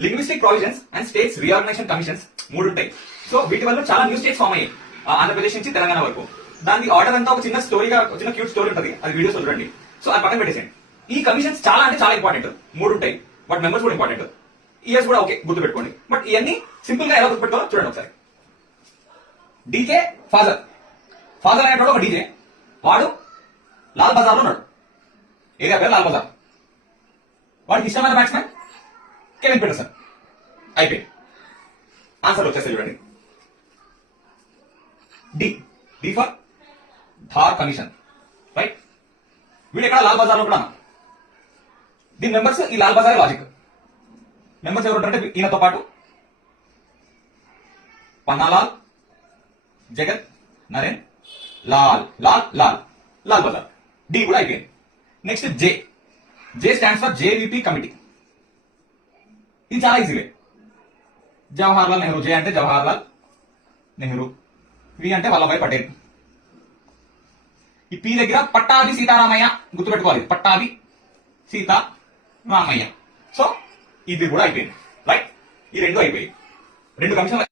Linguistic provisions and states reorganisation commissions 3 ఉంటాయి. So వీటి వల్ల చాలా న్యూ స్టేట్స్ ఫామ్ అయ్యాయి ఆంధ్రప్రదేశ్ నుంచి తెలంగాణ వరకు. దాని ఆర్డర్ అంతా ఒక చిన్న స్టోరీగా, చిన్న క్యూట్ స్టోరీ ఉంటుంది, అది వీడియోస్ చూడండి. సో అది పక్కన పెట్టేసేయండి. ఈ కమిషన్స్ చాలా అంటే చాలా ఇంపార్టెంట్. 3 ఉంటాయి, బట్ మెంబర్స్ కూడా ఇంపార్టెంట్. ఇయర్స్ కూడా ఓకే గుర్తు పెట్టుకోండి. బట్ ఇవన్నీ సింపుల్ గా ఎలా గుర్తు పెట్టుకోవాలో చూడండి ఒకసారి. DK father. ఫాదర్ అనేటువంటి ఒక డీజే, వాడు లాల్ బజార్ లో ఉన్నాడు. ఏరియా పేరు లాల్ బజార్. వాడికి ఇష్టమైన బ్యాట్స్మెన్ కెవిన్ పీటర్సన్. అయిపోయింది, ఆన్సర్ వచ్చేస్తాయి చూడండి. D D for Dhar commission, right. వీడు ఎక్కడ లాల్ బజార్ లో కూడా. దీని మెంబర్స్ ఈ లాల్ బజార్ లాజిక్. మెంబర్స్ ఎవరు ఉంటారంటే ఈయనతో పాటు పన్నాలాల్, జగత్, నరేన్, లాల్ లాల్ లాల్ లాల్ బజార్. డి కూడా అయిపోయింది. Next J. J stands for JVP committee. ఇది చాలా ఈజీవే. జవహర్ లాల్ నెహ్రూ. జే అంటే జవహర్ లాల్ నెహ్రూ. వి అంటే వల్లభాయ్ పటేల్. ఈ పి దగ్గర పట్టాభి సీతారామయ్య గుర్తుపెట్టుకోవాలి. పట్టాభి సీతారామయ్య. సో ఇది కూడా అయిపోయింది, రైట్. ఈ 2 అయిపోయాయి. 2 కమిషన్లు